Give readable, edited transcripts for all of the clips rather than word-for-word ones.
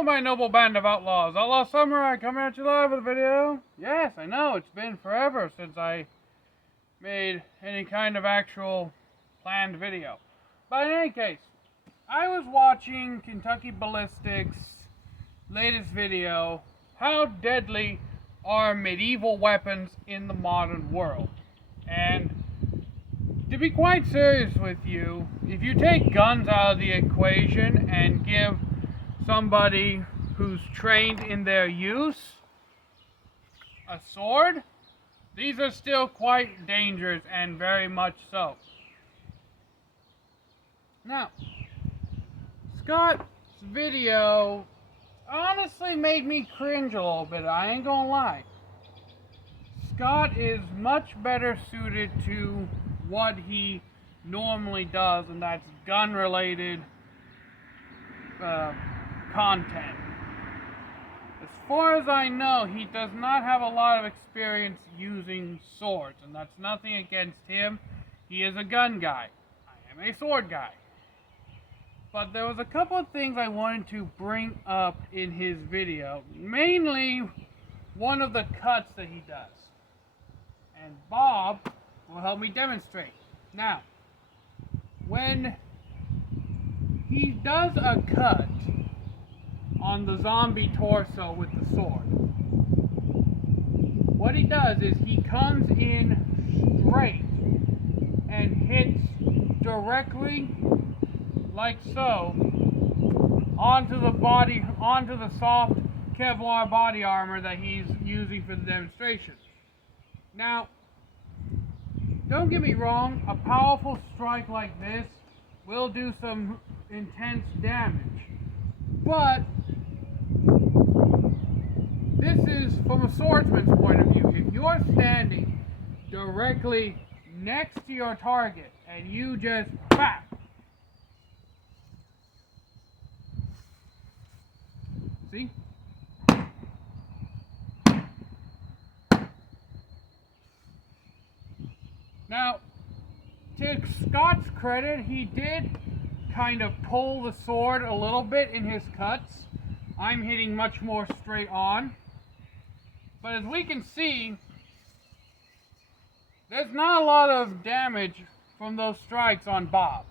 Hello, my noble band of outlaws. Outlaw Samurai coming at you live with a video. Yes, I know, it's been forever since I made any kind of actual planned video. But in any case, I was watching Kentucky Ballistics' latest video, How Deadly Are Medieval Weapons in the Modern World? And to be quite serious with you, if you take guns out of the equation and give somebody who's trained in their use a sword, these are still quite dangerous, and very much so. Now, Scott's video honestly made me cringe a little bit, I ain't gonna lie. Scott is much better suited to what he normally does, and that's gun-related content. As far as I know, he does not have a lot of experience using swords, and that's nothing against him. He is a gun guy. I am a sword guy. But there was a couple of things I wanted to bring up in his video, mainly one of the cuts that he does. And Bob will help me demonstrate. Now, when he does a cut on the zombie torso with the sword, what he does is he comes in straight and hits directly like so onto the soft Kevlar body armor that he's using for the demonstration. Now, don't get me wrong, a powerful strike like this will do some intense damage, but this is from a swordsman's point of view. If you're standing directly next to your target and you just bap, see? Now, to Scott's credit, he did kind of pull the sword a little bit in his cuts. I'm hitting much more straight on. But as we can see, there's not a lot of damage from those strikes on Bob.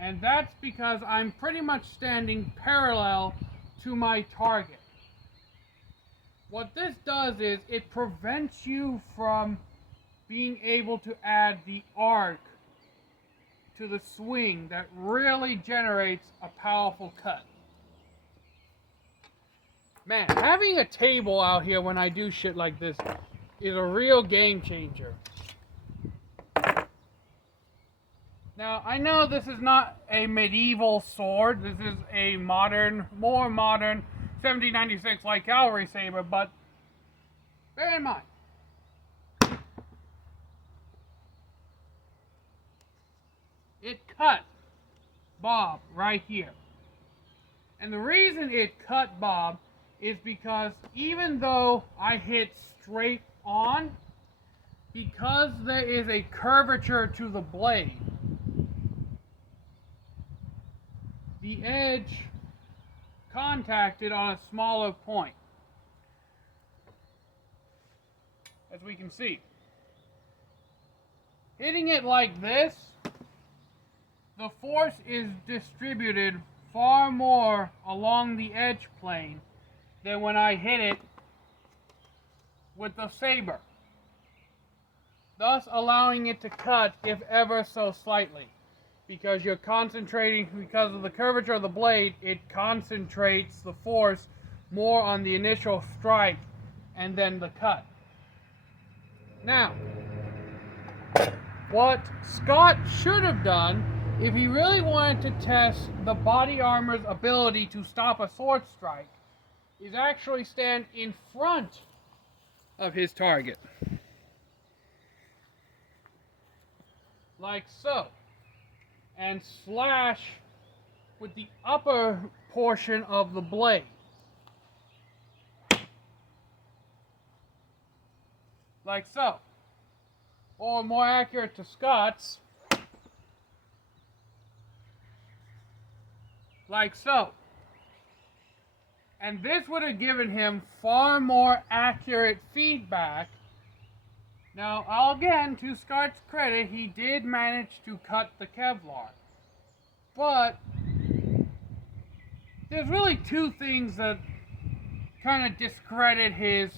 And that's because I'm pretty much standing parallel to my target. What this does is it prevents you from being able to add the arc to the swing that really generates a powerful cut. Man, having a table out here when I do shit like this is a real game changer. Now, I know this is not a medieval sword. This is a modern, more modern 1796 light cavalry saber, but bear in mind, it cut Bob right here. And the reason it cut Bob is because even though I hit straight on, because there is a curvature to the blade, the edge contacted on a smaller point, as we can see. Hitting it like this, the force is distributed far more along the edge plane than when I hit it with the saber, thus allowing it to cut if ever so slightly. Because you're concentrating, because of the curvature of the blade, it concentrates the force more on the initial strike and then the cut. Now, what Scott should have done, if he really wanted to test the body armor's ability to stop a sword strike, is actually stand in front of his target. Like so. And slash with the upper portion of the blade. Like so. Or more accurate to Scott's, like so. And this would have given him far more accurate feedback. Now, again, to Scott's credit, he did manage to cut the Kevlar. But there's really two things that kind of discredit his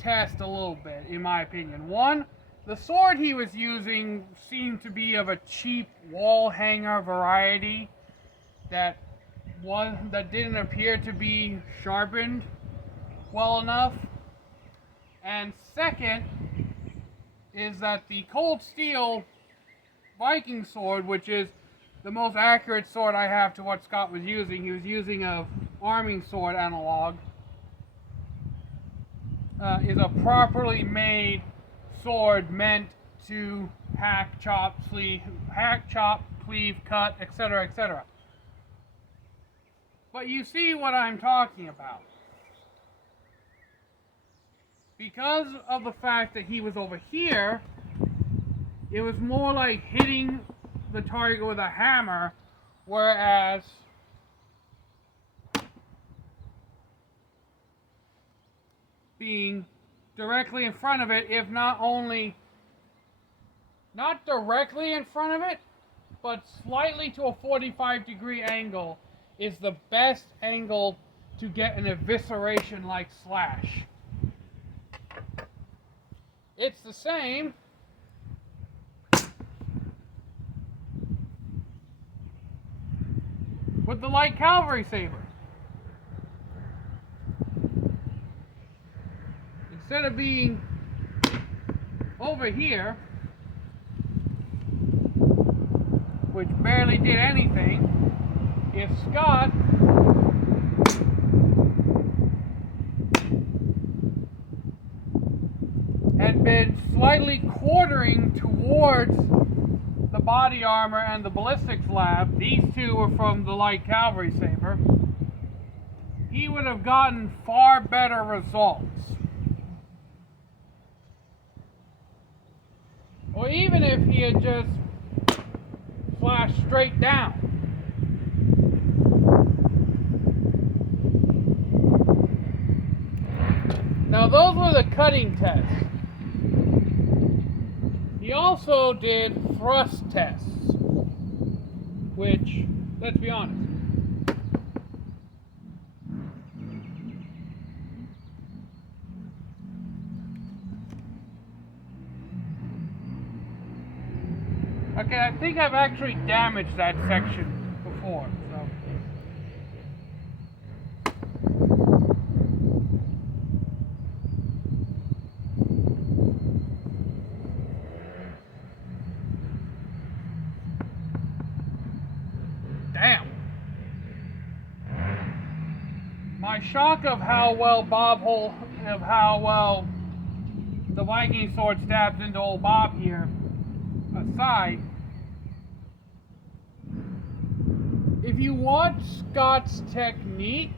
test a little bit, in my opinion. One, the sword he was using seemed to be of a cheap wall hanger variety that didn't appear to be sharpened well enough. And second is that the Cold Steel Viking sword, which is the most accurate sword I have to what Scott was using, he was using a arming sword analog, is a properly made sword meant to hack, chop, cleave, cut, etc., etc. But you see what I'm talking about. Because of the fact that he was over here, it was more like hitting the target with a hammer, whereas being directly in front of it, if not directly in front of it, but slightly to a 45-degree angle, is the best angle to get an evisceration like slash. It's the same with the light cavalry saber. Instead of being over here, which barely did anything, if Scott had been slightly quartering towards the body armor and the ballistics lab, these two were from the light cavalry saber, he would have gotten far better results. Or even if he had just slashed straight down. Now those were the cutting tests. He also did thrust tests, which, let's be honest, okay, I think I've actually damaged that section before, so. Damn. My shock of how well the Viking sword stabs into old Bob here aside, if you watch Scott's technique,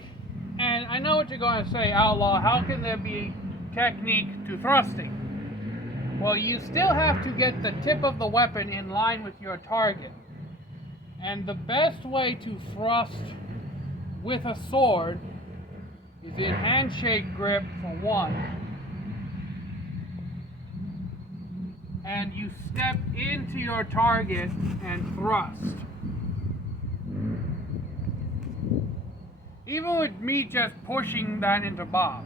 and I know what you're going to say, Outlaw, how can there be technique to thrusting? Well, you still have to get the tip of the weapon in line with your target. And the best way to thrust with a sword is in handshake grip for one. And you step into your target and thrust. Even with me just pushing that into Bob.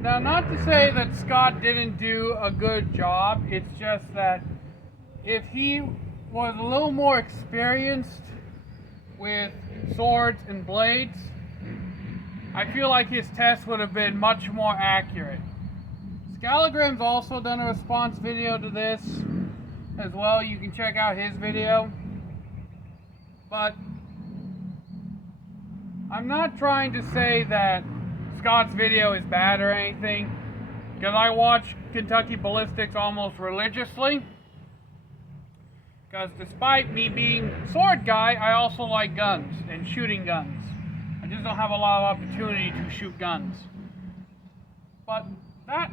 Now, not to say that Scott didn't do a good job, it's just that if he was a little more experienced with swords and blades, I feel like his test would have been much more accurate. Scalagram's also done a response video to this as well. You can check out his video. But I'm not trying to say that Scott's video is bad or anything, because I watch Kentucky Ballistics almost religiously. Because despite me being a sword guy, I also like guns and shooting guns. I just don't have a lot of opportunity to shoot guns. But that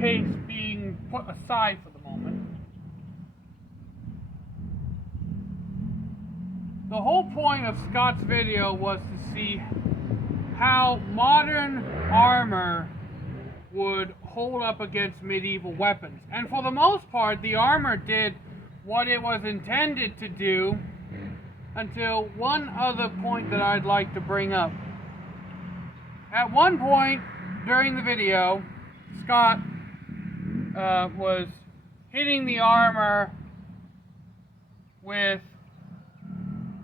case being put aside for the moment, The whole point of Scott's video was to see how modern armor would hold up against medieval weapons. And for the most part, the armor did what it was intended to do, until one other point that I'd like to bring up. At one point during the video, Scott was hitting the armor with,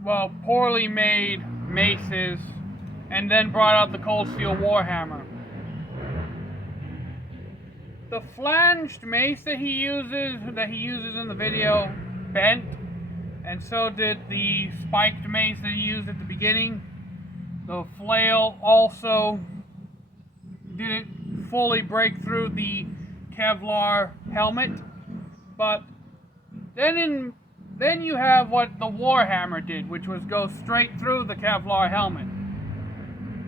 well, poorly made maces, and then brought out the Cold Steel Warhammer. The flanged mace that he uses in the video bent, and so did the spiked mace that he used at the beginning. The flail also didn't fully break through the Kevlar helmet, but then you have what the Warhammer did, which was go straight through the Kevlar helmet.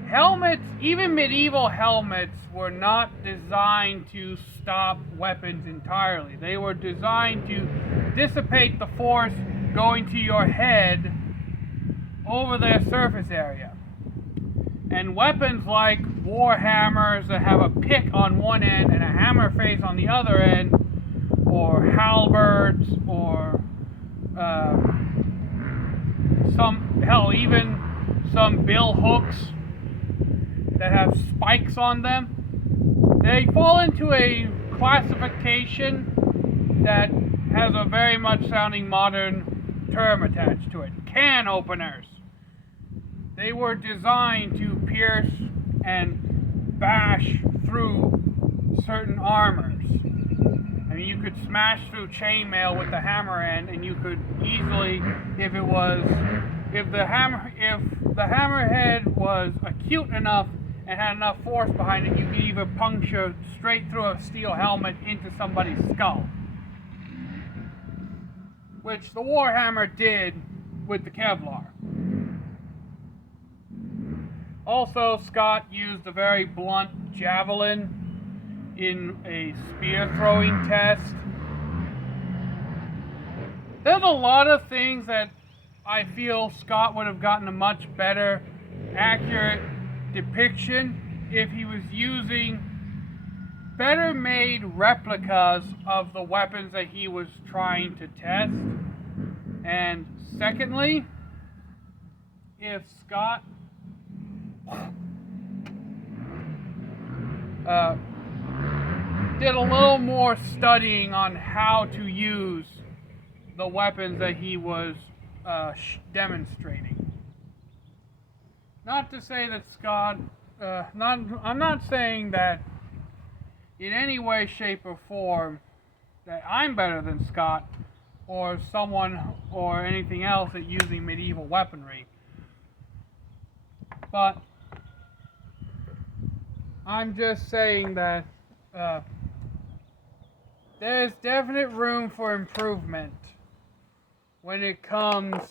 Helmets, even medieval helmets, were not designed to stop weapons entirely. They were designed to dissipate the force going to your head over their surface area. And weapons like warhammers that have a pick on one end and a hammer face on the other end, or halberds, or even some bill hooks that have spikes on them, they fall into a classification that has a very much sounding modern term attached to it. Can openers. They were designed to pierce and bash through certain armors. I mean, you could smash through chainmail with the hammer end, and you could easily, if the hammerhead was acute enough and had enough force behind it, you could even puncture straight through a steel helmet into somebody's skull. Which the Warhammer did with the Kevlar. Also, Scott used a very blunt javelin in a spear throwing test. There's a lot of things that I feel Scott would have gotten a much better, accurate depiction if he was using better made replicas of the weapons that he was trying to test. And secondly, if Scott did a little more studying on how to use the weapons that he was demonstrating. Not to say that Scott, I'm not saying that in any way, shape, or form that I'm better than Scott or someone or anything else at using medieval weaponry. But I'm just saying that there's definite room for improvement when it comes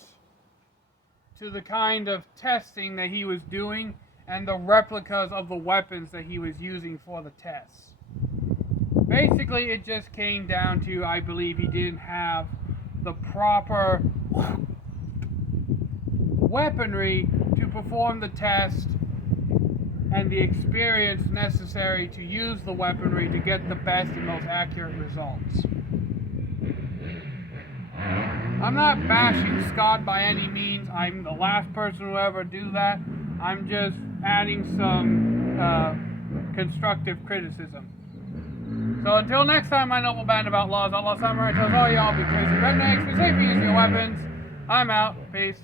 to the kind of testing that he was doing and the replicas of the weapons that he was using for the tests. Basically, it just came down to, I believe he didn't have the proper weaponry to perform the test and the experience necessary to use the weaponry to get the best and most accurate results. I'm not bashing Scott by any means. I'm the last person who ever do that. I'm just adding some constructive criticism. So until next time, my noble band of outlaws, Outlaw Samurai tells all y'all be crazy rednecks, be safe using your weapons. I'm out. Peace.